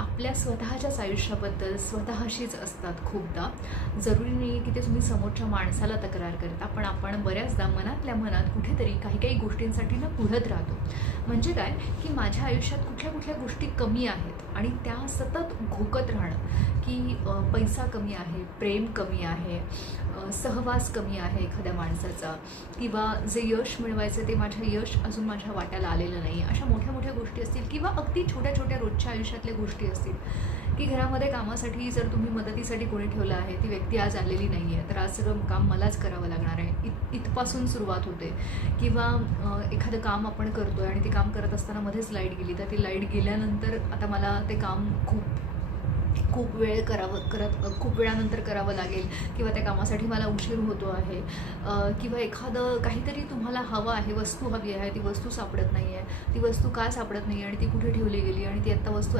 आपल्या स्वतःच्याच आयुष्याबद्दल स्वतःशीच असतात खूपदा. जरुरी नाही आहे की ते तुम्ही समोरच्या माणसाला तक्रार करता, पण आपण बऱ्याचदा मनातल्या मनात कुठेतरी काही काही गोष्टींसाठी ना पुढत राहतो. म्हणजे काय, की माझ्या आयुष्यात कुठल्या कुठल्या गोष्टी कमी आहेत आणि त्या सतत घोकत राहणं, की पैसा कमी आहे, प्रेम कमी आहे, सहवास कमी आहे एखाद्या माणसाचा, किंवा जे यश मिळवायचं ते यश अजून माझ्या वाट्याला आलेलं नाही. अशा मोठ्या मोठ्या गोष्टी असतील किंवा अगदी छोट्या छोट्या रोजच्या आयुष्यातल्या गोष्टी असतील, की घरामध्ये कामासाठी जर तुम्ही मदतीसाठी कोणी ठेवलं आहे, ती व्यक्ती आज आलेली नाही आहे, तर आज सगळं काम मलाच करावं लागणार आहे, इथपासून सुरुवात होते. किंवा एखादं काम आपण करतो आहे आणि ते काम करत असताना मध्येच लाईट गेली, तर ती लाईट गेल्यानंतर आता मला ते काम खूप खूप वेळानंतर करावं लागेल, किंवा त्या कामासाठी मला उशीर होतो आहे. किंवा एखादं काहीतरी तुम्हाला हवं आहे, वस्तू हवी आहे, ती वस्तू सापडत नाही आहे, ती वस्तू का सापडत नाही आणि ती कुठे ठेवली गेली आणि ती आत्ता वस्तू